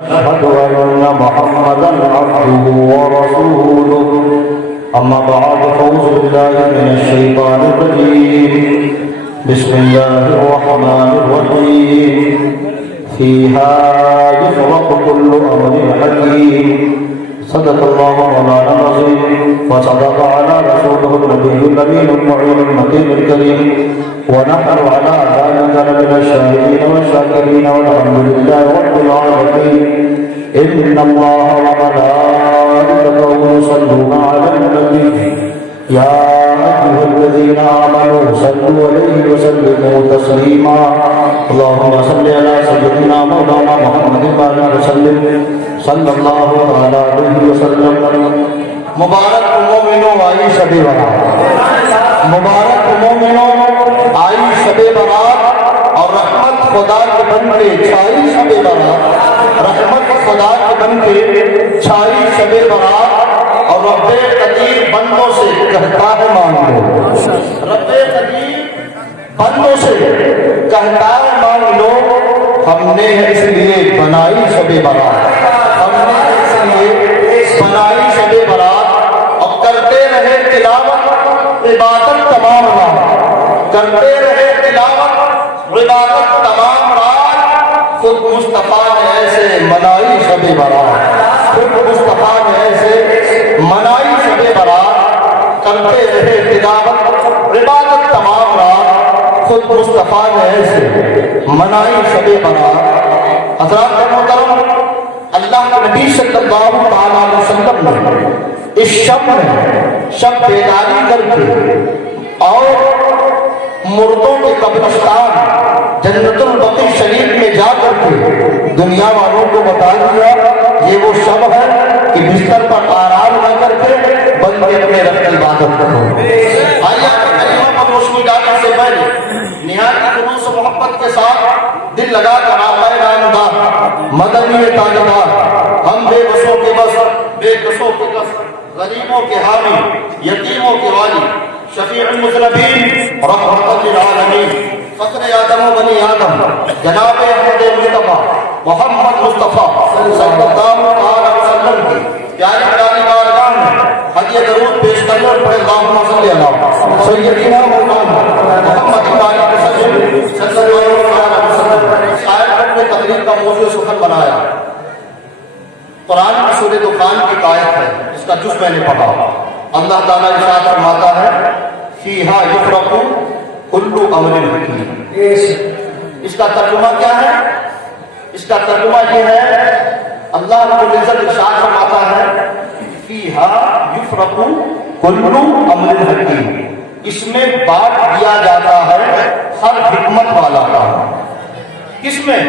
أشهد أن محمدا عبده ورسوله أما بعد فأعوذ بالله من الشيطان الرجيم بسم الله الرحمن الرحيم فيها يفرق كل أمر حكيم صدق الله مولانا العظيم وصدق على رسوله النبي الأمين المعين المتين الكريم ونحن على ذلك لمن الشاهدين والشاكرين والحمد لله رب العالمين إن الله وملائكته يصلون على النبي يا أيها الذين آمنوا صلوا عليه وسلموا تسليما اللهم صل على سيدنا مولانا محمد وسلم صلی اللہ علیہ وسلم. مبارک مومنوں آئی شب برات، مبارک مومنوں آئی شب برات اور رحمت خدا کے بن کے چھائی شب برات، رحمت خدا کے بن کے چھائی شب برات اور رب قدیر بندوں سے کہتا ہے مانگ لو، رب قدیر بندوں سے کہتا ہے مانگ لو. ہم نے اس لیے بنائی شب برات، بنائی شب برات اور کرتے رہے تلاوت عبادت تمام رات، کرتے رہے تلاوت عبادت تمام رات. خود مصطفیٰ نے ایسے منائی شب برات، خود مصطفیٰ نے ایسے منائی شب برات، کرتے رہے تلاوت عبادت تمام رات. خود مصطفیٰ نے ایسے منائی شب برات. حضرات محترم، اللہ کے نبی صلی اللہ علیہ وسلم نے اس شب میں شب بیداری کر کے اور مردوں کے قبرستان جنت البقیع شریف میں جا کر کے دنیا والوں کو بتا دیا یہ وہ شب ہے کہ بستر پر آرام نہ کر کے بندے اپنے رب کی عبادت کرو. آئیے کریمہ پر روشنی ڈالنے سے پہلے نہایت خلوص و محبت کے ساتھ دل لگا کر آقائے نامدار مدنی تاجدار ہم بے بسوں کے بس بے کسوں کے کس غریبوں کے حامی یتیموں کے والی شفیع المذنبین رحمت للعالمین فخر آدم و بنی آدم جناب احمد مصطفیٰ محمد مصطفیٰ صلی اللہ علیہ وسلم کی پیاری پیاری بارگاہ میں ہدیہ درود پیش کرنے اور پڑھے اللہم صلی اللہ سیدنا مولانا محمد صلی اللہ علیہ وسلم. شاعر نے تقریر کا موضوع سخن بنایا. قرآن کی سورہ دخان کی آیت ہے، اس کا جز میں نے پڑھا. اللہ تعالیٰ ارشاد فرماتا ہے فیہا یفرق کل امر حکیم. اس کا ترجمہ کیا ہے؟ اس کا ترجمہ یہ ہے اللہ رب العزت ارشاد فرماتا ہے فیہا یفرق کل امر حکیم. اس میں بانٹ دیا جاتا ہے ہر حکمت والا کام. کس میں؟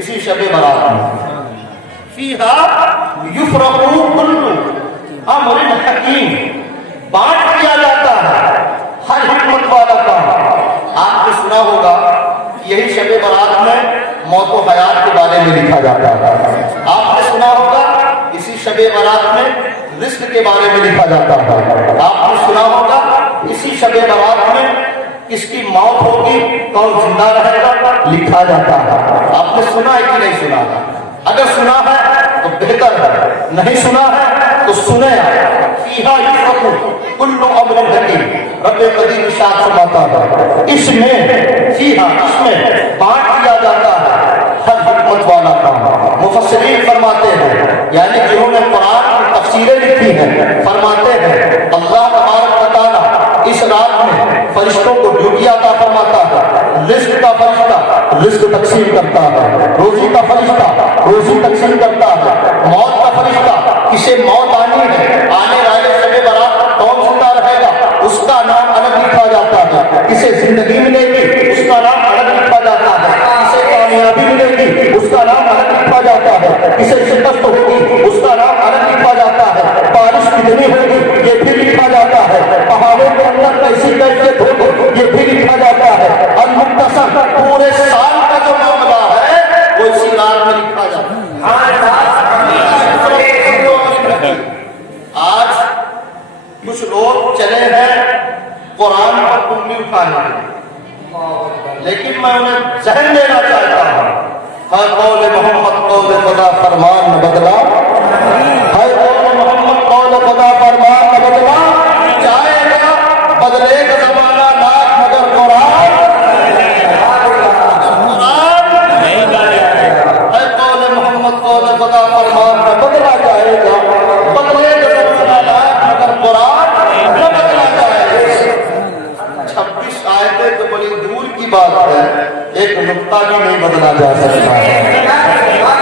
اسی شب برات میں. فیہا یفرق کل امر حکیم، بانٹ دیا جاتا ہے ہر حکمت والا کام. آپ نے سنا ہوگا یہی شب برات میں موت و حیات کے بارے میں لکھا جاتا ہے. آپ نے سنا ہوگا اسی شب برات میں رزق کے بارے میں لکھا جاتا ہے. آپ نے سنا ہوگا اسی شب برات میں کس کی موت ہوگی، کون زندہ رہے گا، لکھا جاتا ہے. آپ نے سنا ہے کہ نہیں سنا؟ اگر سنا ہے تو بہتر ہے، نہیں سنا ہے تو سنیں. فیہا یفرق کل امر حکیم. رب قدیر ارشاد فرماتا ہے اس میں فیہا اس میں بانٹ دیا جاتا ہے ہر حکمت والا کام. مفسرین فرماتے ہیں یعنی جنہوں نے قرآن کی تفسیریں لکھی ہیں فرماتے ہیں اللہ تبارک و تعالیٰ اس رات میں فرشتوں کو ڈیوٹی عطا فرماتا ہے. رزق کا فرشتہ رزق تقسیم کرتا ہے، روزی کا فرشتہ روزی تقسیم کرتا ہے، موت کا فرشتہ کسے موت آنی ہے، آنے والے شب برات کون زندہ رہے گا اس کا نام الگ لکھا جاتا ہے. کسے زندگی ملے گی اس کا نام الگ لکھا جاتا ہے. کسے کامیابی ملے گی اس کا نام الگ لکھا جاتا ہے. کسے شکست ہوگی اس کا نام الگ لکھا جاتا ہے. بارش کتنی ہوگی یہ بھی لکھا جاتا ہے. پہاڑوں کے اندر کیسی کیفیت ہوگی یہ بھی لکھا جاتا ہے. المختصر پورے سال کا جو معاملہ ہے وہ اسی رات میں لکھا جاتا ہے. آج کچھ لوگ چلے ہیں قرآن پر کنڈی اٹھانے لیکن میں انہیں ذہن دینا چاہتا ہوں ہر قول محمد قول خدا فرمان نہ بدلا، ہے قول محمد قول خدا فرمان نہ بدلا، جائے گا بدلے گا زمانہ ناک مگر قرآن ہے قول محمد قول خدا فرمان نہ بدلا، جائے گا بدلے گا زمانہ ناک مگر قرآن نہ بدلا جائے گا۔ 26 آیتیں تو بڑی دور کی بات ہے، ایک نقطہ بھی نہیں بدلا جا سکتا ہے۔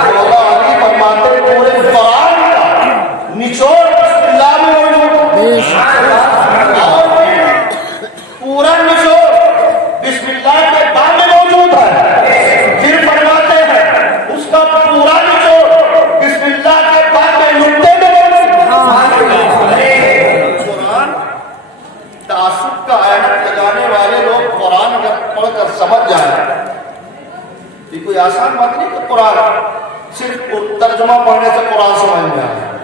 مولا علی فرماتے پورے قرآن کا نچوڑ بسم اللہ میں موجود ہے، پورا نچوڑ بسم اللہ کے بعد میں موجود ہے۔ پھر فرماتے ہیں اس کا پورا نچوڑ بسم اللہ کے بعد میں نقطے میں موجود ہے۔ قرآن تعصب کا عینت لگانے والے لوگ قرآن اگر پڑھ کر سمجھ جائیں، یہ کوئی آسان بات نہیں کہ قرآن صرف ترجمہ پڑھنے سے قرآن سمجھ میں آئے۔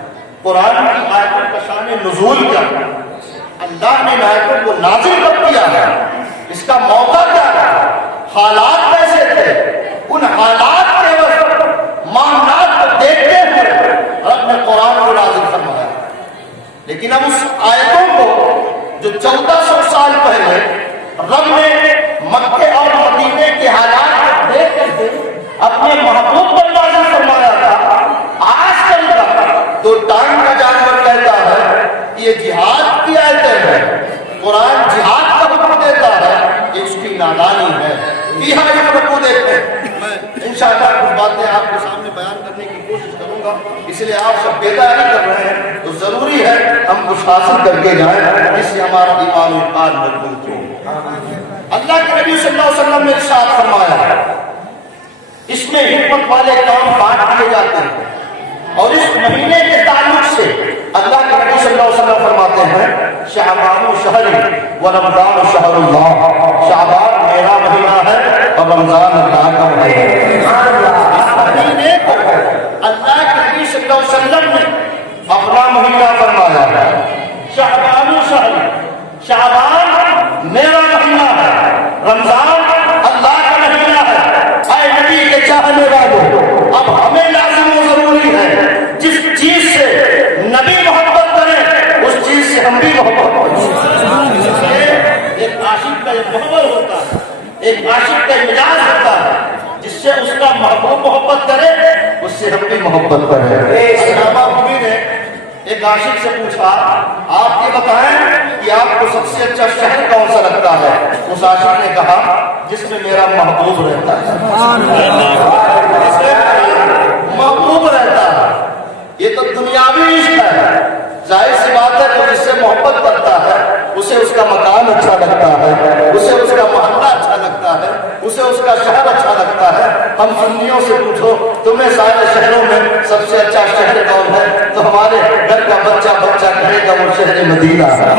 قرآن کی آیتوں کا شان نزول کیا ہے، اللہ نے آیتوں کو نازل کب کیا ہے، اس کا موقع کیا ہے، حالات کیسے تھے، ان حالات کے وقت معاملات کو دیکھتے ہوئے رب نے قرآن کو نازل فرمایا۔ لیکن اب اس آیتوں کو جو 1400 سال پہلے رب نے مکے اور مدینے کے حالات کو دیکھ کر اپنے محبوب پر نازل فرمایا تھا، آج کل کا دو ٹانگ کا جانور کہتا ہے یہ جہاد کی آیتیں ہیں، قرآن جہاد کا حکم دیتا ہے، یہ اس کی نادانی ہے۔ فیہا یفرقو دیکھتے ہیں، میں انشاءاللہ کچھ باتیں آپ کے سامنے بیان کرنے کی کوشش کروں گا، اس لیے آپ سب بیداری کر رہے ہیں تو ضروری ہے ہم کچھ حاصل کر کے جائیں جس سے ہمارا ایمان و ایمان مضبوط ہو۔ اللہ کے نبی صلی اللہ علیہ وسلم نے ارشاد فرمایا اس میں حکمت والے کام بانٹ دیے جاتے ہیں، اور اس مہینے کے تعلق سے اللہ کے نبی صلی اللہ علیہ وسلم فرماتے ہیں شعبان شہر و رمضان شہر اللہ، شعبان میرا مہینہ ہے اور رمضان اللہ کا مہینہ ہے۔ اس مہینے کو اللہ کے نبی صلی اللہ علیہ وسلم نے اپنا مہینہ فرمایا ہے، شعبان شہر، شعبان میرا مہینہ ہے، رمضان اللہ کا مہینہ ہے۔ اے نبی کے چاہنے والوں، اب ہمیں لازم و ضروری ہے جس چیز سے نبی محبت کرے اس چیز سے ہم بھی محبت کریں۔ ایک عاشق کا ایک محبت ہوتا ہے، ایک عاشق کا مزاج ہوتا ہے، جس سے اس کا محبوب محبت کرے اس سے ہم بھی محبت کریں۔ صحابہ نبی نے ایک عاشق سے پوچھا آپ یہ بتائیں کہ آپ کو سب سے اچھا شہر کون سا لگتا ہے؟ اس عاشق نے کہا جس میں میرا محبوب رہتا ہے، محبوب رہتا ہے۔ یہ تو دنیاوی عشق ہے، ظاہر سی بات ہے، تو جس سے محبت کرتا ہے اسے اس کا مکان اچھا لگتا ہے، اسے اس کا محلہ اچھا لگتا ہے، اسے اس کا شہر اچھا لگتا ہے۔ ہم سنیوں سے پوچھو تمہیں سارے شہروں میں سب سے اچھا شہر کون ہے، تو ہمارے گھر کا بچہ کہے گا وہ شہر مدینہ ہے۔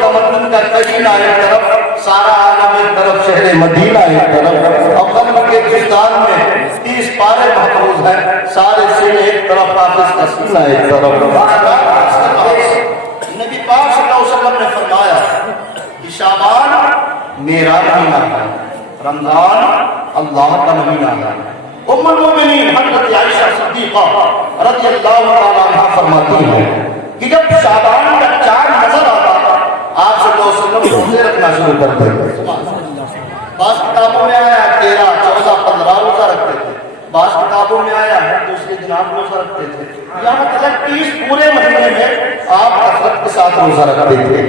تمدن کا کشینہ ایک طرف، سارا عالم ایک طرف، شہر مدینہ ایک طرف، اور قلب کے جزدان میں 30 پارے محفوظ ہیں، سارے سینے ایک طرف، حافظ کا سینہ ایک طرف۔ نبی پاک صلی اللہ علیہ وسلم نے فرمایا کہ شعبان میرا مہینہ ہے، رمضان اللہ کا مہینہ ہے۔ ام المؤمنین حضرت عائشہ صدیقہ رضی اللہ عنہا فرماتی ہیں کہ جب شعبان کا چاند نظر آتا آپ صلی اللہ علیہ وسلم روزے رکھنا شروع کرتے تھے۔ بعض کتابوں میں آیا 13، 14، 15 روزہ رکھتے تھے، بعض کتابوں میں آیا ہے دوسرے دن آپ روزہ رکھتے تھے، یہاں تک 30 پورے مہینے میں آپ کثرت کے ساتھ روزہ رکھتے تھے۔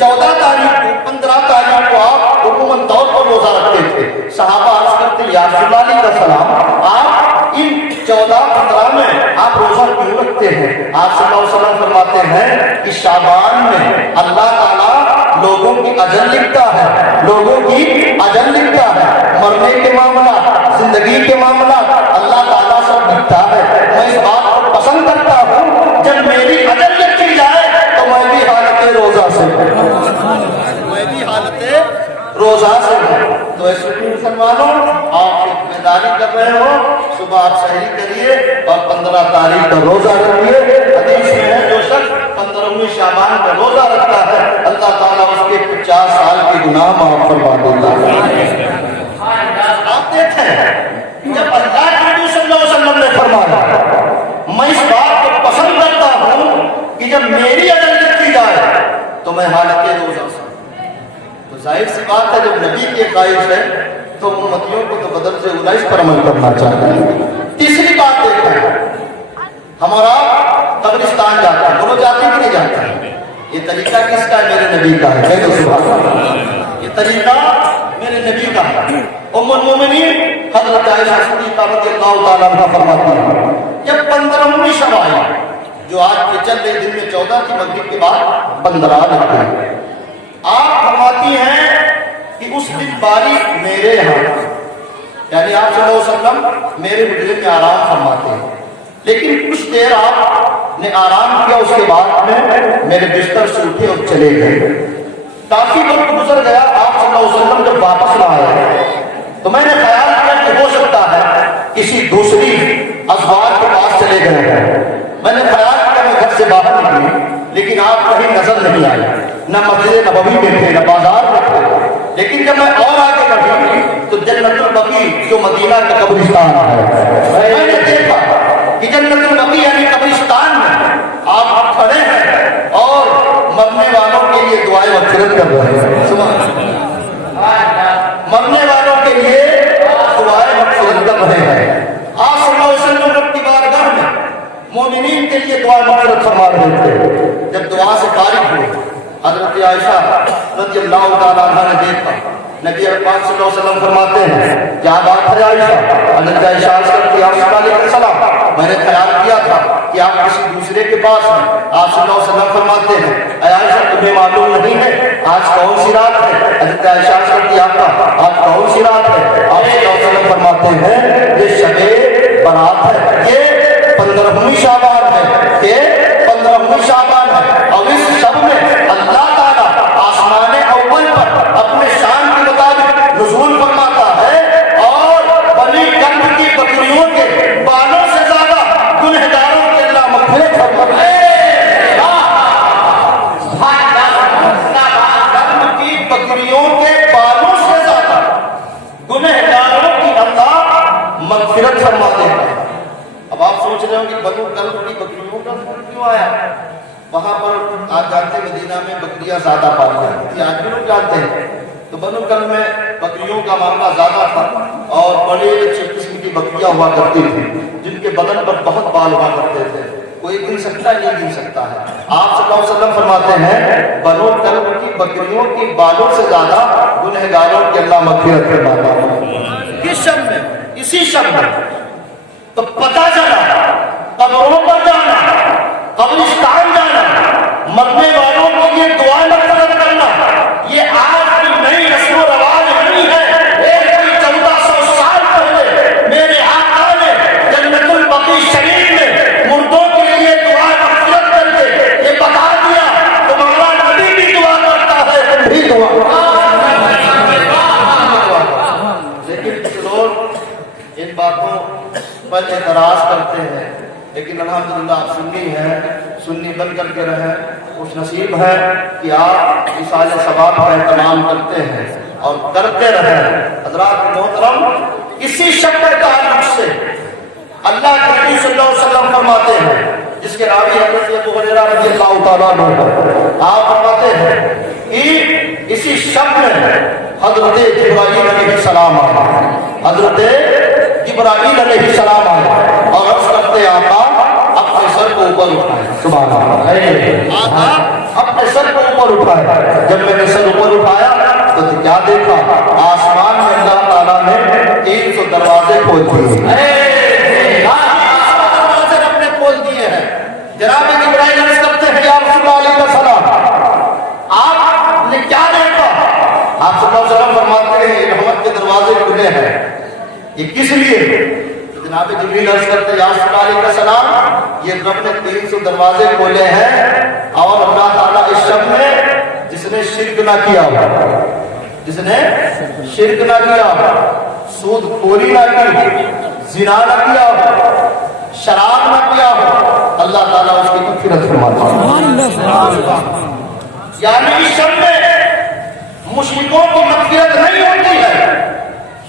14 تاریخ کو 15 تاریخ کو آپ عموماً طور پر روزہ رکھتے تھے۔ صحابہ عرض کرتے یا رسول اللہ علیہ السلام آپ ان 14-15 میں آپ روزہ کیوں رکھتے ہیں؟ آپ صلی اللہ علیہ وسلم فرماتے ہیں کہ شعبان میں اللہ تعالیٰ لوگوں کی اجل لکھتا ہے، لوگوں کی اجل لکھتا ہے، مرنے کے معاملات، زندگی کے معاملات اللہ تعالیٰ سب لکھتا ہے۔ میں اس بات کو پسند کرتا ہوں جب میری اجل لکھی جائے تو میں بھی حالت روزہ سے روزہ سے تو ایسے مسلمانوں آپ ذمہ داری کر رہے ہو، صبح آپ سحری کریے اور 15 تاریخ کا روزہ رکھیے۔ حدیث میں ہے جو شخص 15ویں شعبان کا روزہ رکھتا ہے اللہ تعالیٰ اس کے 50 سال کے گناہ معاف فرما دیتا ہے۔ آپ دیکھیں ہیں جب اللہ کے نبی صلی اللہ علیہ وسلم نے فرمایا میں اس بات کو پسند کرتا ہوں کہ جب میری اجل لکھی جائے تو میں حالت روزہ سے، تو ظاہر سی بات ہے جب نبی کی خواہش ہے تو امتیوں کو تو بدل سے 19 پر عمل کرنا چاہیے۔ تیسری بات دیکھیں، ہمارا قبرستان جاتا ہے، وہ جاتے کہ نہیں جاتے ہیں؟ یہ طریقہ کس کا ہے؟ میرے نبی کا ہے، کہہ دو سبحان اللہ۔ یہ طریقہ میرے نبی کا ہے۔ ام المومنین حضرت عائشہ صدیقہ رضی اللہ تعالیٰ عنہ فرماتی ہیں جب 15ویں شب آئی، جو آج کے چل رہے دن میں 14 کی مغرب کے بعد 15 لگتے ہیں، آپ فرماتی ہیں کہ اس دن باری میرے یہاں، یعنی آپ صلی اللہ علیہ وسلم میرے حجرے میں آرام فرماتے ہیں، لیکن کچھ دیر آپ نے آرام کیا، اس کے بعد میں میرے بستر سے اٹھے اور چلے گئے۔ کافی وقت گزر گیا، آپ صلی اللہ علیہ وسلم جب واپس نہ آئے تو میں نے خیال کیا کہ ہو سکتا ہے کسی دوسری ازواج کے پاس چلے گئے ہیں۔ میں نے خیال کیا میں گھر سے باہر نکلی، لیکن آپ کہیں نظر نہیں آئے، نہ مسجد نبوی میں تھے نہ بازار میں تھے۔ لیکن جب میں اور آگے بڑھی تو جنت البقیع جو مدینہ کا قبرستان ہے، میں نے دیکھا کہ جنت البقیع یعنی قبرستان میں آپ کھڑے ہیں اور مرنے والوں کے لیے دعائیں مغفرت کر رہے ہیں۔ مرنے والوں کے لیے دعائیں مغفرت کر رہے ہیں۔ آپ صلی اللہ علیہ وسلم کی بارگاہ میں مومنین کے لیے دعائیں مغفرت فرما رہے تھے۔ جب دعا سے فارغ ہوئے، حضرت عائشہ رضی اللہ تعالیٰ عنہ نے دیکھا، نبی پاک صلی اللہ علیہ وسلم فرماتے ہیں کیا بات ہے عائشہ؟ حضرت عائشہ عرض کرتی ہے علیہ السلام میں نے خیال کیا تھا کہ آپ کسی دوسرے کے پاس ہیں۔ آپ صلی اللہ علیہ وسلم فرماتے ہیں اے عائشہ تمہیں معلوم نہیں ہے آج کون سی رات ہے؟ حضرت عائشہ عرض کرتی ہے آقا آج کون سی رات ہے؟ آپ صلی اللہ علیہ وسلم فرماتے ہیں یہ شب برات ہے، یہ 15ویں شعبان ہے، یہ 15ویں شعبان ہے، اور اس شب میں اللہ تعالیٰ آسمان اول پر اپنے شان کے مطابق نزول فرماتا ہے اور بنی گنم کی بکریوں کے بالوں سے زیادہ گنہگاروں کے اللہ مغفرت فرماتا ہے۔ گنم کی بکریوں کے بالوں سے زیادہ گنہگاروں کی اللہ مغفرت فرماتے ہیں۔ اب آپ سوچ رہے ہو کہ بنو گنم کی بکریوں کا کیوں آیا؟ وہاں پر آپ جانتے ہیں مدینہ میں بکریاں زیادہ پالی جاتی تھی، آج بھی لوگ جانتے ہیں۔ تو بنو گنم میں بکریوں کا معاملہ زیادہ تھا اور بڑے اچھے قسم کی بکریاں ہوا کرتی تھی جن کے بدن پر بہت بال ہوا کرتے تھے، کوئی گن سکتا نہیں گن سکتا ہے۔ آپ صلی اللہ علیہ وسلم فرماتے ہیں بنو گنم کی بکریوں کی بالوں سے زیادہ گنہگاروں کے اللہ مغفرت فرماتا ہے۔ کس شب میں؟ اسی شب میں تو پتہ چلا قبروں پر جانا، قبرستان جانا، مرنے والوں کے لیے دعا مغفرت کرنا، یہ آج کی نئی رسم و رواج نہیں ہے۔ ایک 1400 سال پہلے میرے آقا نے جنت البقیع شریف میں مردوں کے لیے دعا مغفرت کر کے یہ بتا دیا تمہارا نبی بھی دعا کرتا ہے، تم بھی دعا۔ لیکن کچھ لوگ ان باتوں پر اعتراض کرتے ہیں، لیکن الحمدللہ آپ سنی ہیں، سنی بن کر کے رہیں، خوش نصیب ہے کہ آپ وصال ثواب کا اہتمام کرتے ہیں اور کرتے رہیں۔ حضرات محترم، اسی شب کے تعلق سے اللہ کے نبی صلی اللہ علیہ وسلم فرماتے ہیں، جس کے راوی حضرت ابو ہریرہ رضی اللہ تعالیٰ عنہ، آپ فرماتے ہیں کہ اسی شب میں حضرت جبرائیل علیہ السلام آئے، حضرت جبرائیل علیہ السلام آئے اور عرض کرتے آقا اپنے سر کو اوپر اٹھائے، سبحان اللہ، آقا اپنے سر کو اوپر اٹھائے۔ جب میں نے سر اوپر اٹھایا تو کیا دیکھا؟ آسمان میں اللہ تعالیٰ نے 300 دروازے کھول دیے، دروازے اپنے کھول دیے ہیں۔ جناب جبرائیل عرض کرتے ہیں یا رسول اللہ علیہ السلام آپ نے کیا دیکھا؟ آپ صلی اللہ علیہ وسلم فرماتے ہیں یہ رحمت کے دروازے کھلے ہیں، یہ کس لیے؟ جناب جبریل عرض کرتے یا رسول اللہ علیہ السلام یہ رب نے 300 دروازے کھولے ہیں اور اللہ تعالیٰ اس شب میں جس نے شرک نہ کیا ہو، جس نے شرک نہ کیا ہو، سود خوری نہ کی، زنا نہ کیا ہو، شراب نہ کیا ہو، اللہ تعالیٰ اس کی مغفرت فرماتا ہے۔ یعنی اس شب میں مشرکوں کی مغفرت نہیں ہوتی ہے،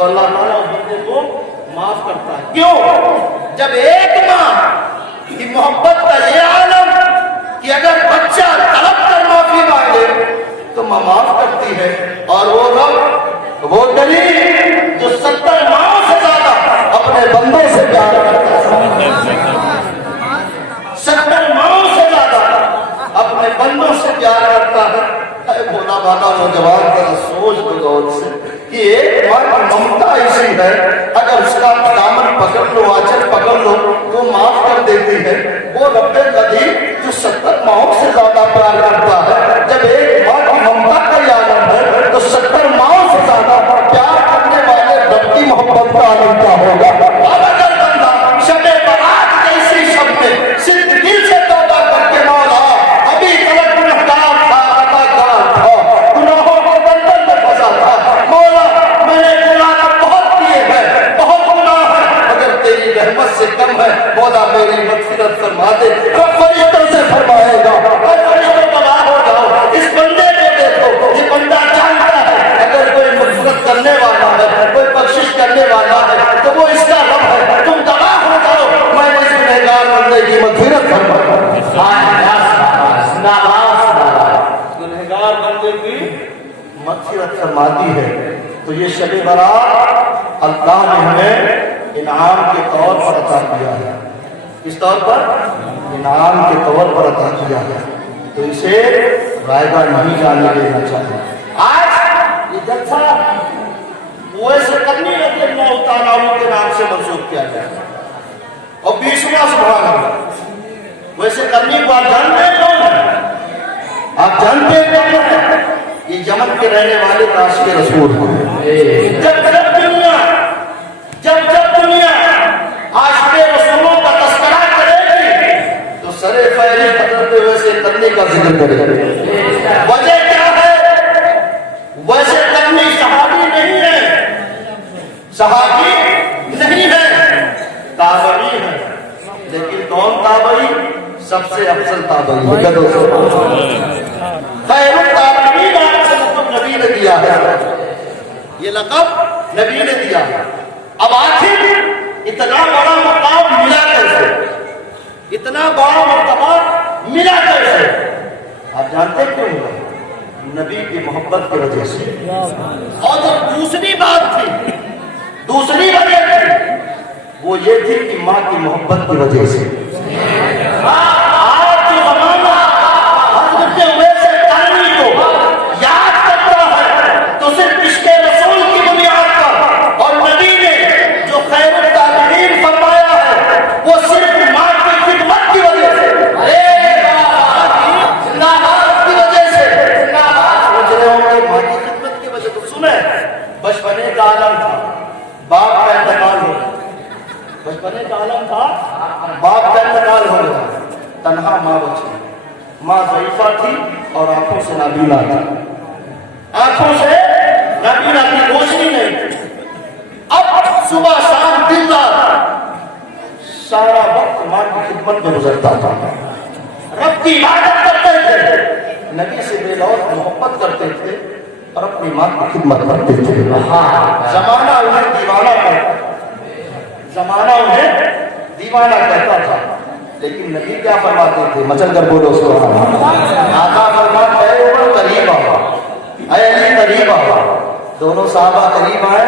تو اللہ تعالیٰ اس بندے کو معاف کرتا ہے. کیوں؟ جب ایک ماں کی محبت کا یہ عالم کہ اگر بچہ تڑپ کر معافی مانگے تو ماں معاف کرتی ہے. اور وہ رب، وہ دلیل جو 70 ماؤں سے زیادہ اپنے بندوں سے پیار کرتا ہے، 70 ماؤں سے زیادہ اپنے بندوں سے پیار کرتا ہے. اے بولا بالا نوجوان ذرا سوچ دو غور سے کہ ایک ماں کی ممتا ایسی ہے، اگر اس کا دامن پکڑ لو، آنچل پکڑ لو تو معاف کر دیتی ہے. وہ رب قدیر جو 70 ماؤں سے زیادہ پیار کرتا ہے، جب ایک ماں کی ممتا کا یہ عالم ہے تو 70 ماؤں سے زیادہ پیار کرنے والے رب کی محبت کا عالم کیا ہوگا. اور اگر بندہ شب برات جیسی شب میں صرف دل سے توبہ کر کے مولا ابھی تلک گنہگار تھا، خطاکار تھا، گناہوں کے بندھن میں پھنسا تھا، مولا میں نے گناہ بہت کیے ہیں، بہت گناہ ہے، مگر تیری رحمت سے کم ہے، مولا میری مغفرت فرما دے. رب فرشتوں سے فرمائے گا، اے فرشتوں گواہ ہو جاؤ، اس بندے کو دیکھو، یہ بندہ جانتا ہے اگر کوئی مغفرت کرنے والا ہے، کوئی بخشش کرنے والا ہے تو وہ اس کا رب ہے. تم گواہ ہو جاؤ، میں اس گنہگار بندے کی مغفرت فرما دوں. گنہگار بندے کی مغفرت فرماتی ہے. تو یہ شب برات اللہ نے ہمیں انعام کے طور پر عطا کیا ہے. کس طور پر؟ انعام کے طور پر عطا کیا ہے. تو اسے رائے گاہ نہیں جانے دینا چاہیے. آج یہ جلسہ ویسے کرنی رضی اللہ تعالیٰ عنہ کے نام سے منسوخ کیا جائے اور 20واں سبحان اللہ. ویسے کرنی کو آپ جانتے ہیں کون ہے؟ آپ جانتے ہیں کون ہے؟ یہ یمن کے رہنے والے عاشق رسول ہیں. جب دنیا عاشق رسولوں کا تذکرہ کرے گی تو سرے فہرست حضرت ویسے کرنی کا ذکر کرے گی. وجہ کیا ہے؟ ویسے کرنی صحابی نہیں ہے، صحابی نہیں ہے، تابعی ہے. لیکن کون تابعی؟ سب سے افضل تابعی ہے. خیر التابعین آپ سے لقب نبی نے دیا ہے، یہ لقب نبی نے دیا ہے. اب آخر اتنا بڑا مقام ملا کیسے؟ اتنا بڑا مرتبہ ملا کیسے؟ آپ جانتے کیوں ملا؟ نبی کی محبت کی وجہ سے. اور جو دوسری بات تھی، دوسری وجہ تھی، وہ یہ تھی کہ ماں کی محبت کی وجہ سے. آج جو زمانہ حضرت ویسے کرنی کو یاد کرتا ہے تو صرف عشق رسول کی بنیاد پر، اور نبی نے جو خیر التابعین فرمایا ہے وہ صرف ماں کی خدمت کی وجہ سے، کی وجہ سے. سوچ رہے ہوں گے ماں کی خدمت کی وجہ تو سنیں، بچپنے کا عالم تھا، باپ کا انتقال ہو گیا. بچپنے کا عالم تھا، باپ کا انتقال ہو گیا، تنہا ماں بچی. ماں ضعیفہ تھی اور آنکھوں سے نابینا تھی، آنکھوں سے نابینا کی روشنی نہیں تھی. اب صبح شام دن رات سارا وقت ماں کی خدمت میں گزرتا تھا. رب کی عبادت کرتے تھے، نبی سے بے لوث محبت کرتے تھے اور اپنی ماں کی خدمت کرتے تھے. زمانہ انہیں دیوانہ کرتا تھا، زمانہ انہیں دیوانہ کہتا تھا، لیکن نبی کیا فرماتے تھے؟ مچل کر بولو سبحان اللہ. آقا فرماتے اے عمر قریب آؤ، اے علی قریب آؤ. دونوں صحابہ قریب آئے.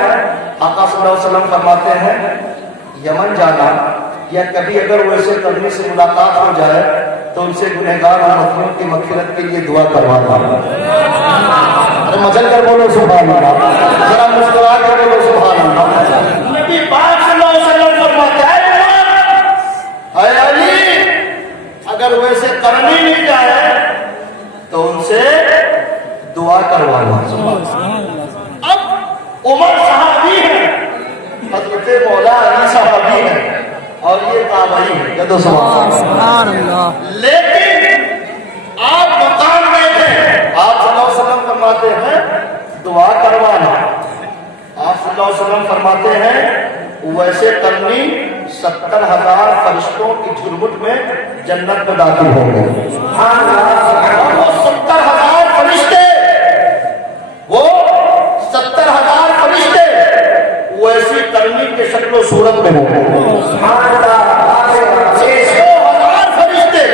آقا صلی اللہ علیہ وسلم فرماتے ہیں یمن جانا یا کبھی اگر ویسے کرنے سے ملاقات ہو جائے تو ان سے گنہگار امتیوں کی مغفرت کے لیے دعا کروانا. ارے مچل کر بولو سبحان اللہ، ذرا مسکرا کر بولو سبحان اللہ. نبی پاک صلی اللہ علیہ وسلم فرماتے ہیں اے علی اگر ویسے کرنی نہیں جائے تو ان سے دعا کروانا. اب عمر صحابی ہے، حضرت مولا علی صحابی ہے اور یہ تابعی ہے. کہہ دو سبحان اللہ. لیکن آپ مقام میں تھے، آپ صلی اللہ علیہ وسلم فرماتے ہیں دعا کروانا. آپ صلی اللہ علیہ وسلم فرماتے ہیں ویسے کرنی 70,000 فرشتوں کی جھرمٹ میں جنت میں داخل ہوں گے. اور وہ 70,000 فرشتے، وہ 70,000 فرشتے صورت میں ہوں گے. 600,000 فرشتے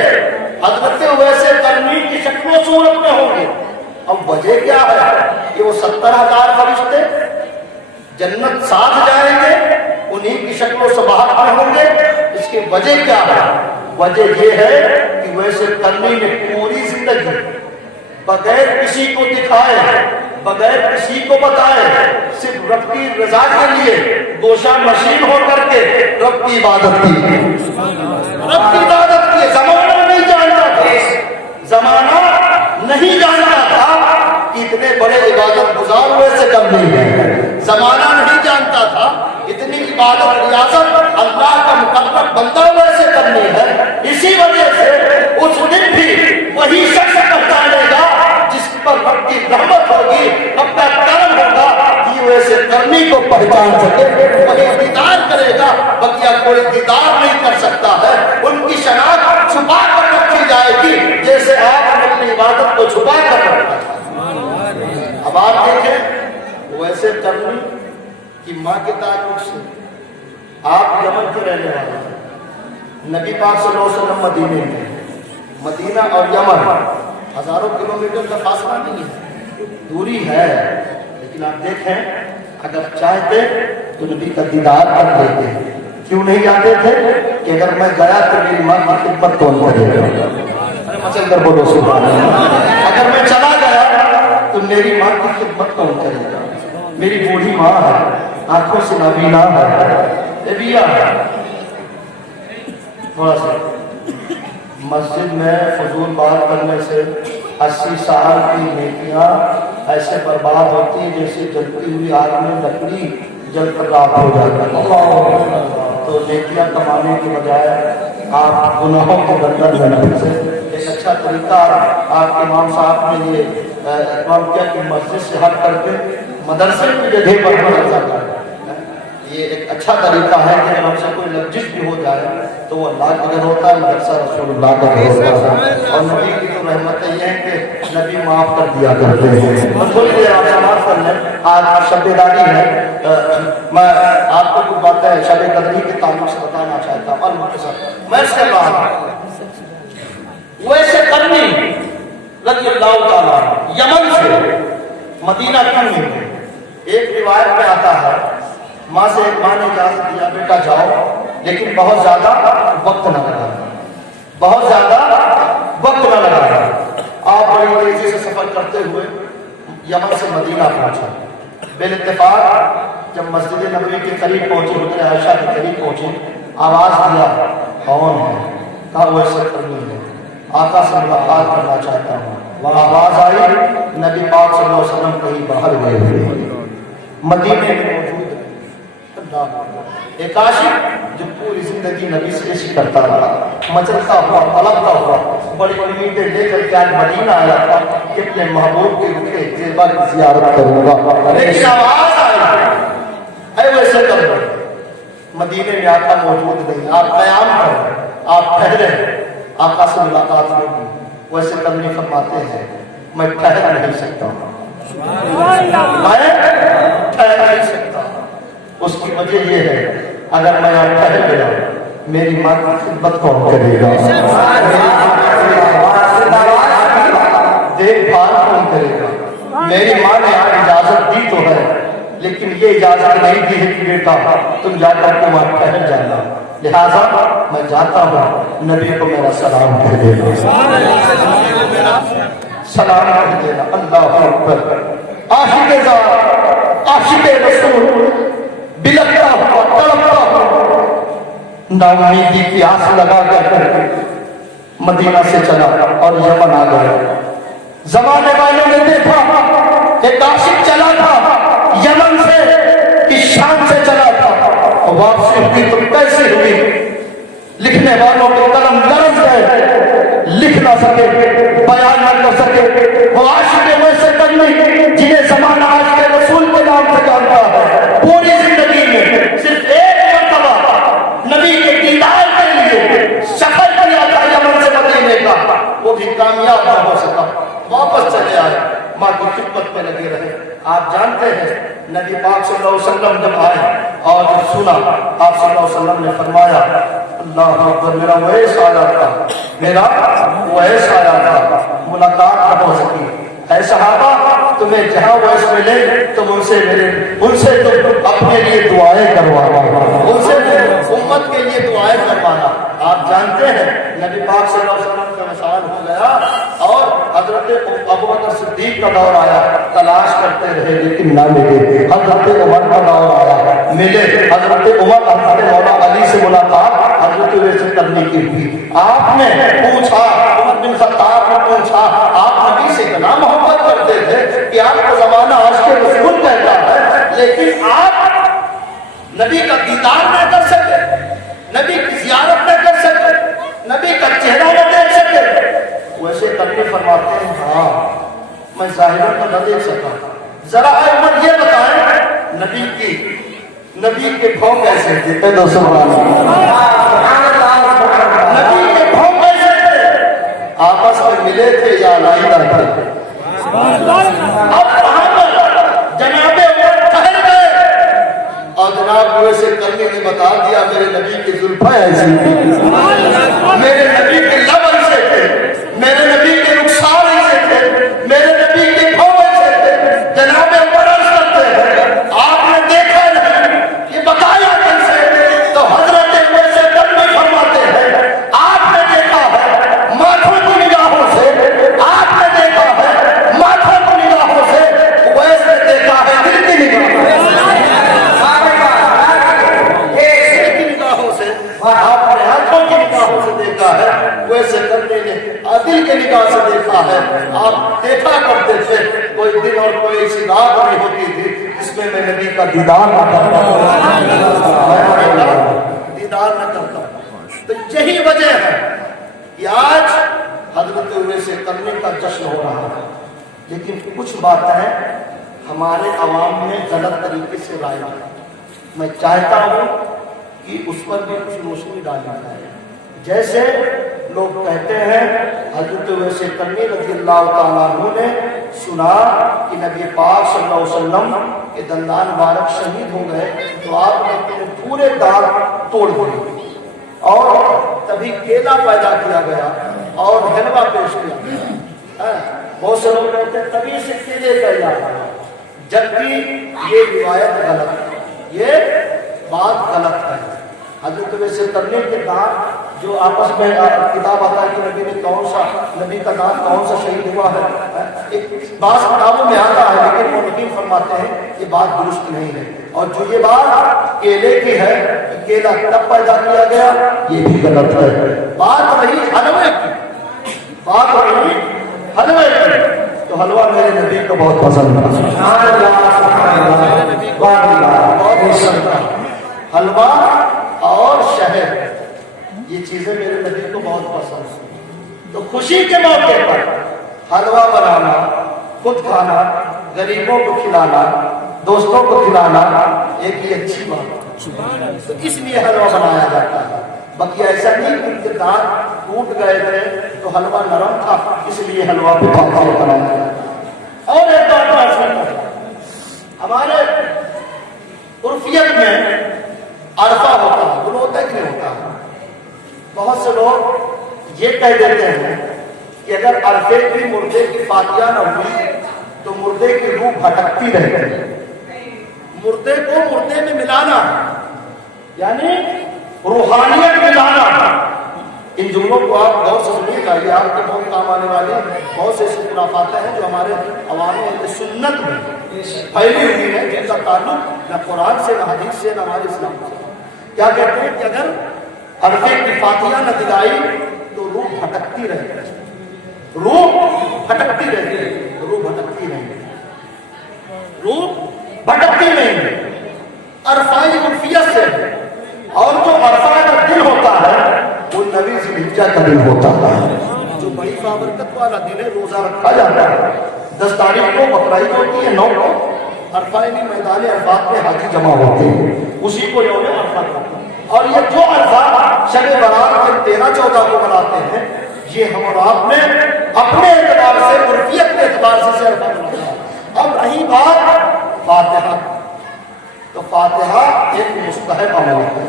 حضرت ویسے کرنی کی شکل و صورت میں ہوں گے. اب وجہ کیا ہے کہ وہ 70,000 فرشتے جنت ساتھ جائیں گے, انہی کی شکل و صباحت میں ہوں گے. اس کی وجہ کیا ہے؟ وجہ یہ ہے کہ ویسے کرنی نے پوری زندگی بغیر کسی کو دکھائے, بغیر کسی کو بتائے, صرف رب کی رضا کے لیے گوشہ نشین ہو کر کے رب کی عبادت کی. رب کی عبادت کی. زمانہ نہیں جانتا تھا, زمانہ نہیں جانتا تھا کہ اتنے بڑے عبادت گزار ویسے کرنی ہے. زمانہ نہیں جانتا تھا اتنی عبادت ریاضت اللہ کا مقرب بندہ ویسے کرنی ہے. اسی وجہ سے اس دن بھی وہی شخص پہچانے گا جس پر رب کی رحمت ہوگی, رب کا کرم ہوگا کہ ویسے کرنی کو پہچان سکے, وہی دیدار کرے گا. بقیہ کوئی دیدار نہیں کر سکتا ہے. ان کی شناخت چھپا کر رکھی جائے گی جیسے آپ اپنی عبادت کو چھپا کر رکھا. اب آپ دیکھیں ویسے کرنی کی ماں کے تعلق سے آپ یمن کے رہنے والے ہیں. نبی پاک صلی اللہ علیہ وسلم مدینے میں, مدینہ اور یمن ہزاروں کلومیٹر کا فاصلہ نہیں ہے, دوری ہے. لیکن آپ دیکھیں اگر چاہتے تو نبی کا دیدار کر لیتے. کیوں نہیں جاتے تھے کہ اگر میں گیا تو میری ماں کی خدمت کون کرے گا؟ چل کر بولو سبحان اللہ. اگر میں چلا گیا تو میری ماں کی خدمت کون کرے گا؟ میری بوڑھی ماں ہے, آنکھوں سے نابینا ہے, تھوڑا سا مسجد میں فضول بات کرنے سے 80 سال کی نیکیاں ایسے برباد ہوتی ہیں جیسے جلتی ہوئی آگ میں لکڑی جل کر راکھ ہو جاتی ہے. تو نیکیاں کمانے کے بجائے آپ گناہوں کے بندر بننے سے ایک اچھا طریقہ آپ کے امام صاحب نے یہ اقبال کیا کہ مسجد سے ہٹ کر کے مدرسے کی جگہ پر مدرسہ کریں. یہ ایک اچھا طریقہ ہے کہ جب ہم سے کوئی لفظ بھی ہو جائے تو وہ اللہ کا گھر ہوتا ہے, مدرسہ رسول اللہ کا گھر ہوتا ہے. اور نبی کی تو رحمت یہ ہے کہ نبی معاف کر دیا کرتے ہیں. تھوڑی دیر آپ سماعت کر لیں. آج شب داری ہے, میں آپ کو کچھ باتیں شب قدری کے تعلق سے بتانا چاہتا ہوں. میں اس کے بعد ویسے کرنی رضی اللہ تعالیٰ یمن سے مدینہ کیوں نہیں گئے؟ ایک روایت میں آتا ہے ماں نے اجازت دیا بیٹا جاؤ, لیکن بہت زیادہ وقت نہ لگا, بہت زیادہ وقت نہ لگا. آپ بڑی تیزی سے سفر کرتے ہوئے یمن سے مدینہ پہنچا. بالاتفاق جب مسجد نبوی کے قریب پہنچے, حضرت عائشہ کے قریب پہنچے, آواز دیا کون ہے؟ کہا ویسے کرنی ہے, آقا سے ملاقات کرنا چاہتا ہوں. وہاں آواز آئی نبی پاک صلی اللہ علیہ وسلم کہیں باہر گئے ہوئے مدینے میں موجود. ایک عاشق جو پوری زندگی نبی سے عشق کرتا رہا, مچلتا ہوا, طلبتا ہوا, بڑی امیدیں لے کر کے آج مدینہ آیا تھا کہ اپنے محبوب کے رکھے زیبا کی زیارت کروں گا. لیکن آواز آئی اے ویسے کر رہے مدینے میں آقا موجود نہیں, آپ قیام کریں, آپ ٹھہرے, آقا سے ملاقات ہوگی. ویسے کرنی فرماتے ہیں میں ٹھہر نہیں سکتا ہوں, میں ٹھہر نہیں سکتا. اس کی وجہ یہ ہے اگر میں یہاں ٹھہر گیا میری ماں کی خدمت کون کرے گا, دیکھ بھال کون کرے گا. میری ماں نے آپ اجازت دی تو ہے لیکن یہ اجازت نہیں دی ہے کہ بیٹا تم جا کر کے وہاں ٹھہر جانا. لہٰذا میں جاتا ہوں, نبی کو میرا سلام کہہ دینا, سلام کہہ دینا. اللہ اکبر. عاشق ذات, عاشق رسول بلکتا ہوا, تڑپتا ہوا, ناامیدی کی آس لگا کر مدینہ سے چلا اور یمن آ گیا. زمانے والوں نے دیکھا ایک عاشق چلا تھا یمن سے, اس شام سے چلا تھا, واپسی ہوئی تو کیسے ہوئی؟ لکھنے والوں کے قلم لرز گئے, لکھ نہ سکے, بیان نہ کر سکے. وہ عاشق ویسے کرنی جنہیں زمانہ آج کے رسول کے نام سے جانتا ہے, پوری زندگی میں صرف ایک مرتبہ نبی کے دیدار کے لیے سفر کیا تھا یمن سے مدینے کا, وہ بھی کامیاب نہ ہو سکا, واپس چلے آئے, ماں کی خدمت میں لگے رہے. آپ جانتے ہیں نبی پاک صلی اللہ علیہ وسلم جب آئے اور جب سنا آپ صلی اللہ علیہ وسلم نے فرمایا اللہ اکبر، میرا ویس آ جاتا، میرا ویس آ جاتا، ملاقات نہ ہو سکی۔ اے صحابہ، تمہیں جہاں ویس ملے تم ان سے تم اپنے لیے دعائیں کروانا، ان سے امت کے لیے دعائیں کروانا۔ آپ جانتے ہیں نبی پاک صلی اللہ علیہ وسلم کا وصال ہو گیا اور حضرت ابوبکر صدیق کا دور آیا، تلاش کرتے رہے لیکن نہ ملے۔ حضرت عمر کا دور آیا، ملے۔ حضرت عمر حضرت مولا علی سے ملاقات حضرت سے کرنے کی ہوئی۔ آپ نے پوچھا، عمر بن خطاب نے پوچھا، آپ نبی سے اتنا محبت کرتے تھے کہ آپ کو زمانہ عاشق کے رسول کہتا ہے، لیکن آپ نبی کا دیدار نہ کر سکے، نبی کی زیارت نہ کر سکے، نبی کا چہرہ نہ دیکھ سکے۔ ویسے کرنے فرماتے ہیں ہاں میں ظاہرہ تو نہ دیکھ سکا، ذرا اے عمر یہ بتائیں نبی کے بھاؤ کیسے تھے؟ دوستوں نبی کے بھاؤ کیسے تھے؟ آپس میں ملے تھے یا علیحدہ تھے؟ اب وہاں پر جناب عمر ٹھہر گئے اور جناب ویسے کرنے نے بتا دیا میرے نبی کی زلفیں ایسی تھی، میرے نبی کے لب ایسے تھے، میرے نبی کے رخسار ایسے تھے، میرے نبی کے بھاؤ ایسے تھے۔ جناب عمر عرض کرتے ہیں آپ نے دیکھا نہیں، یہ بتایا کیسے؟ تو حضرت عمر سے کرنے فرماتے ہیں آپ نے دیکھا ہے ماتھوں کی نگاہوں سے، آپ نے دیکھا ہے ماتھوں کی نگاہوں سے، ویسے دیکھا ہے دل کی نگاہوں سے، آپ نے ہاتھوں کی نگاہوں سے دیکھا ہے، ویسے کرنے نے دل کے نگاہ سے دیکھا ہے۔ آپ دیکھا کرتے تھے کوئی دن اور کوئی ایسی رات نہیں ہوتی تھی جس میں میں نبی کا دیدار نہ کرتا، دیدار نہ کرتا۔ تو یہی وجہ ہے کہ آج حضرت ویسے کرنے کا جشن ہو رہا ہے، لیکن کچھ باتیں ہمارے عوام میں غلط طریقے سے رائج ہے۔ میں چاہتا ہوں کہ اس پر بھی کچھ روشنی ڈالنا ہے۔ جیسے لوگ کہتے ہیں حضرت ویسے کرنی رضی اللہ تعالیٰ عنہ نے سنا کہ نبی پاک صلی اللہ علیہ وسلم کے دندان مبارک شہید ہو گئے تو آپ نے اپنے پورے دانت توڑ دیے اور تبھی کیلا پیدا کیا گیا اور حلوہ پیش کیا گیا۔ بہت سے لوگ کہتے ہیں تبھی سے کیلے کا علاج، جبکہ یہ روایت غلط ہے، یہ بات غلط ہے۔ حضرت ویسے کرنے کے دانت جو آپس میں کتاب آتا ہے کہ نبی کا دانت کون سا شہید ہوا ہے، ایک بعض کتابوں میں آتا ہے لیکن وہ نبی فرماتے ہیں یہ بات درست نہیں ہے۔ اور جو یہ بات کیلے کی ہے کہ کیلا کب پیدا کیا گیا، یہ بھی غلط ہے۔ بات رہی حلوے کی، بات رہی حلوے کی، تو حلوہ میرے نبی کو بہت پسند ہے، حلوہ اور شہد، یہ چیزیں میرے نبی کو بہت پسند ہیں۔ تو خوشی کے موقع پر حلوہ بنانا، خود کھانا، غریبوں کو کھلانا، دوستوں کو کھلانا ایک ہی اچھی بات ہے، تو اس لیے حلوہ بنایا جاتا ہے۔ باقی ایسا نہیں کہ ان کے دانت ٹوٹ گئے تھے تو حلوہ نرم تھا اس لیے حلوہ پہ بنایا جاتا ہے۔ اور ایک بات ہمارے عرفیت میں عرفہ ہوتا ہے، وہ ہوتا ہے کہ نہیں ہوتا ہے؟ بہت سے لوگ یہ کہہ دیتے ہیں کہ اگر عرفے کی مردے کی فاتحہ نہ ہوئی تو مردے کی روح بھٹکتی رہتی ہے۔ مردے کو مردے میں ملانا یعنی روحانیت ملانا، ان جملوں کو آپ غور سے سنیے گا، یہ آپ کے بہت کام آنے والے بہت سے ایسے خرافات ہیں جو ہمارے عوام سنت میں پھیلی ہوئی ہے جن کا تعلق نہ قرآن سے، نہ حدیث سے، نہ ہمارے اسلام سے۔ کیا کہتے ہیں کہ اگر عرفے کی فاتحہ نہ دلائی تو روح بھٹکتی رہتی ہے، روح بھٹکتی رہتی ہے، روح بھٹکتی نہیں، روح بھٹکتی نہیں۔ عرفہ عرفیت سے، اور جو عرفہ کا دن ہوتا ہے وہ نبی ذی الحجہ کا دن ہوتا ہے، جو بڑی بابرکت والا دن ہے، روزہ رکھا جاتا ہے۔ 10 تاریخ کو بقرعید ہوتی ہے، 9 کو عرفہ میدان عرفات میں حاجی جمع ہوتے ہیں، اسی کو یوم عرفہ کہتے ہیں۔ اور یہ جو عرفہ شب برات کے 13-14 کو مناتے ہیں، یہ ہم اور آپ نے اپنے اعتبار سے، عرفیت کے اعتبار سے عرفہ منایا ہے۔ اب رہی بات فاتحہ، تو فاتحہ ایک مستحب عمل ہے.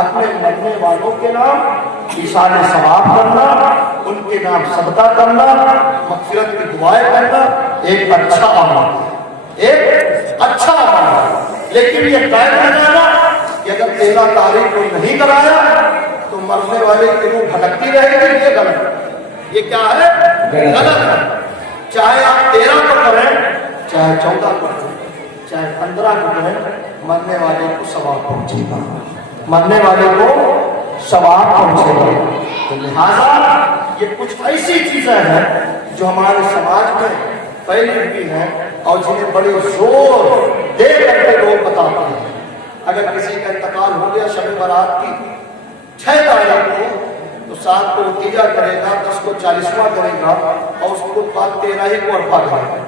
اپنے مرنے والوں کے نام ایشان ثواب کرنا، ان کے نام صدقہ کرنا، مغفرت کی دعائیں کرنا ایک اچھا عمل، ایک اچھا عمل. لیکن یہ قید ہو جانا کہ اگر 13 تاریخ کو نہیں کرایا تو مرنے والے کی روح بھٹکتی رہے گی، یہ غلط ہے. یہ کیا ہے؟ غلط ہے. چاہے آپ 13 کو کریں، چاہے 14 کو کریں، چاہے 15 کو کریں، مرنے والے کو ثواب پہنچے گا، مرنے والے کو ثواب پہنچے گا. تو لہٰذا یہ کچھ ایسی چیزیں ہیں جو ہمارے سماج میں پھیلی ہوئی ہیں اور جنہیں بڑے زور دے کر کے لوگ بتاتے ہیں. اگر کسی کا انتقال ہو گیا شب برات کی 6 تاریخ کو، تو 7 کو نتیجہ کرے گا، 10 کو 40واں کرے گا اور اس کو بعد 13 کو عرفہ کرے گا.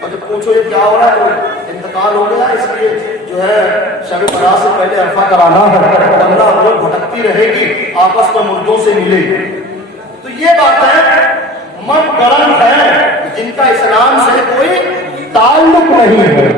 اور جب پوچھو یہ کیا ہو رہا ہے، تو انتقال ہو گیا اس لیے جو ہے شب برات سے پہلے عرفہ کرانا ہے، ورنہ وہ بھٹکتی رہے گی، آپس میں مردوں سے ملے گی. تو یہ باتیں من گڑنت ہیں جن کا اسلام سے کوئی تعلق نہیں ہے.